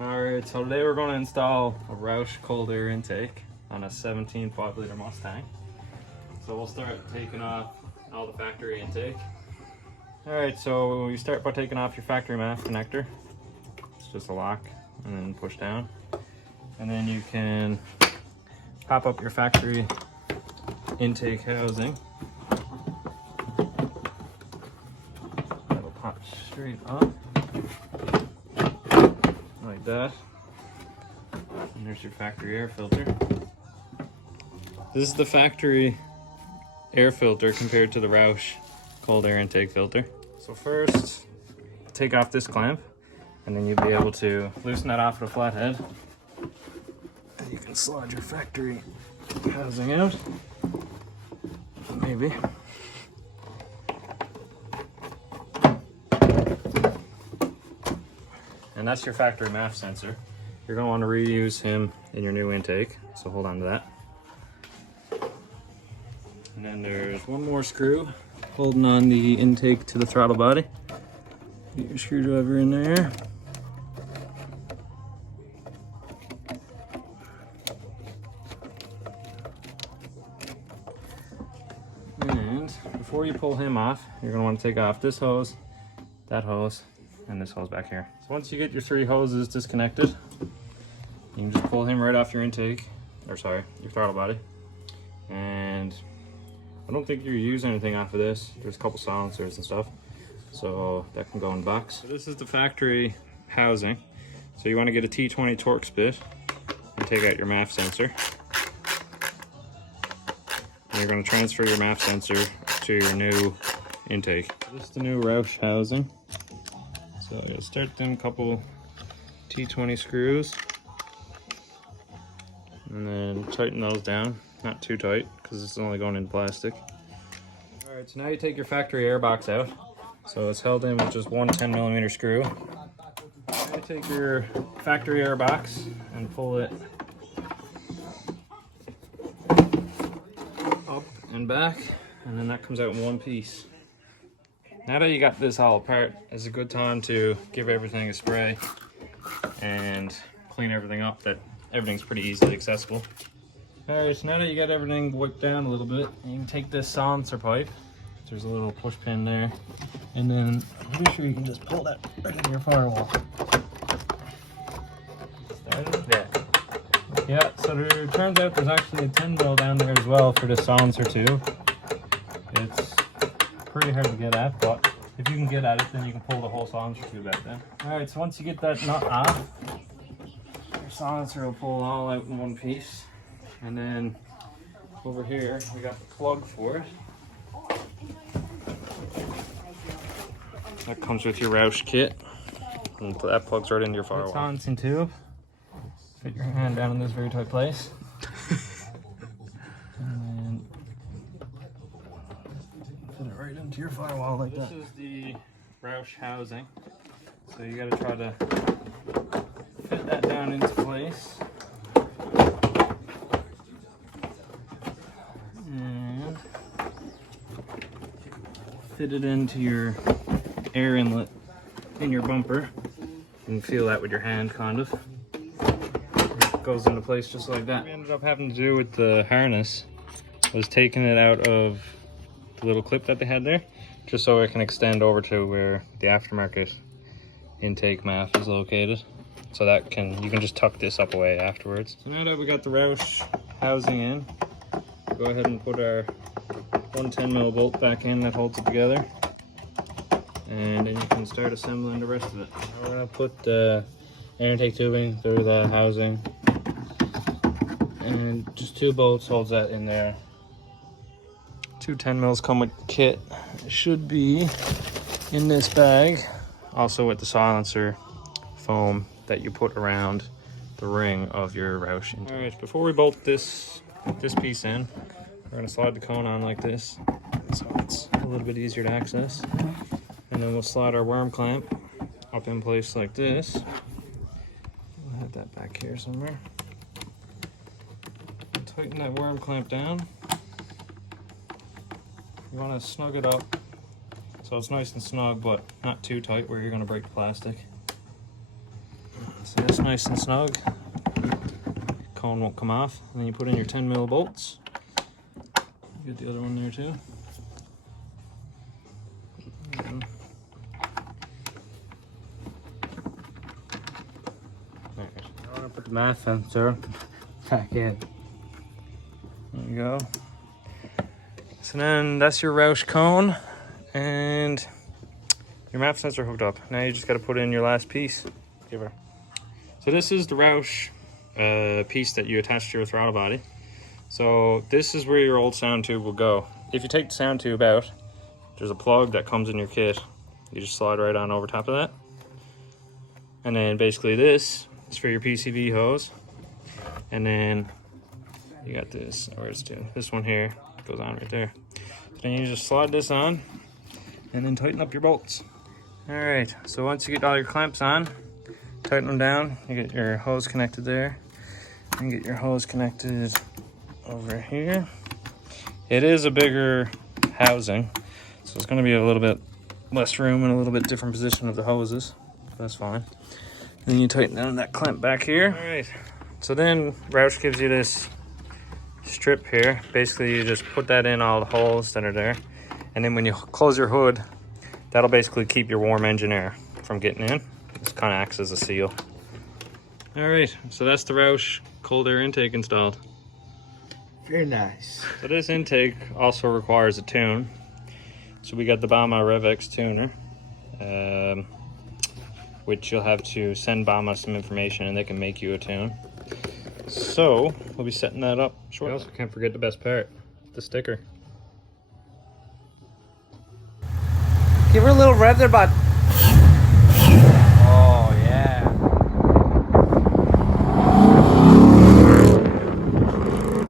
Alright, so today we're going to install a Roush cold air intake on a 17 5-liter Mustang. So we'll start taking off all the factory intake. Alright, so you start by taking off your factory MAF connector. It's just a lock and then push down. And then you can pop up your factory intake housing. That'll pop straight up. Like that. And there's your factory air filter. This is the factory air filter compared to the Roush cold air intake filter. So first, take off this clamp, and then you'll be able to loosen that off the flathead. And you can slide your factory housing out. Maybe. And that's your factory MAF sensor. You're going to want to reuse him in your new intake, so hold on to that. And then there's one more screw holding on the intake to the throttle body. Get your screwdriver in there. And before you pull him off, you're going to want to take off this hose, that hose, and this hose back here. So once you get your three hoses disconnected, you can just pull him right off your intake, or sorry, your throttle body. And I don't think you use anything off of this. There's a couple silencers and stuff, so that can go in the box. So this is the factory housing. So you want to get a T20 Torx bit and take out your MAF sensor. And you're going to transfer your MAF sensor to your new intake. This is the new Roush housing. So you'll start them couple T20 screws and then tighten those down, not too tight because it's only going in plastic. Alright, so now you take your factory air box out. So it's held in with just one 10mm screw. Now you take your factory air box and pull it up and back, and then that comes out in one piece. Now that you got this all apart, it's a good time to give everything a spray and clean everything up, that everything's pretty easily accessible. Alright, so now that you got everything wiped down a little bit, you can take this silencer pipe. There's a little push pin there. And then I'm pretty sure you can just pull that right into your firewall. Started? Yeah. Yeah, so there turns out there's actually a 10mm down there as well for the silencer too. It's pretty hard to get at, but if you can get at it, then you can pull the whole silencer tube out then. Alright, so once you get that nut off, your silencer will pull all out in one piece. And then over here, we got the plug for it. That comes with your Roush kit. And that plugs right into your firewall. Silencing tube. Fit your hand down in this very tight place. Right into your firewall like that. This is the Roush housing. So you gotta try to fit that down into place. And fit it into your air inlet in your bumper. You can feel that with your hand, kind of. It goes into place just like that. What we ended up having to do with the harness was taking it out of little clip that they had there, just so it can extend over to where the aftermarket intake MAF is located, so that you can just tuck this up away afterwards. So now that we got the Roush housing in, go ahead and put our 110mm bolt back in that holds it together, and then you can start assembling the rest of it. Now we're going to put the air intake tubing through the housing, and just 2 bolts holds that in there. 2 10mm come with the kit. It should be in this bag, also with the silencer foam that you put around the ring of your Roush. Alright, before we bolt this piece in, we're going to slide the cone on like this, so it's a little bit easier to access. And then we'll slide our worm clamp up in place like this. We'll have that back here somewhere. Tighten that worm clamp down. You want to snug it up so it's nice and snug, but not too tight where you're going to break the plastic. So that's nice and snug. Cone won't come off. And then you put in your 10mm bolts. Get the other one there too. Alright. I want to put the mat sensor back in. There you go. So then that's your Roush cone and your map sensor hooked up. Now you just got to put in your last piece. Give her. So this is the Roush piece that you attach to your throttle body. So this is where your old sound tube will go. If you take the sound tube out, there's a plug that comes in your kit. You just slide right on over top of that. And then basically this is for your PCV hose. And then you got this, or it's this one here, goes on right there. So then you just slide this on and then tighten up your bolts. All right, so once you get all your clamps on, tighten them down. You get your hose connected there and get your hose connected over here. It is a bigger housing, so it's going to be a little bit less room and a little bit different position of the hoses. That's fine. Then you tighten down that clamp back here. All right, so then Roush gives you this strip here. Basically you just put that in all the holes that are there, and then when you close your hood, that'll basically keep your warm engine air from getting in. This kind of acts as a seal. All right, so that's the Roush cold air intake installed. Very nice. So this intake also requires a tune. So we got the Bama RevX tuner, which you'll have to send Bama some information and they can make you a tune. So we'll be setting that up shortly. We also can't forget the best part, the sticker. Give her a little rev there, bud.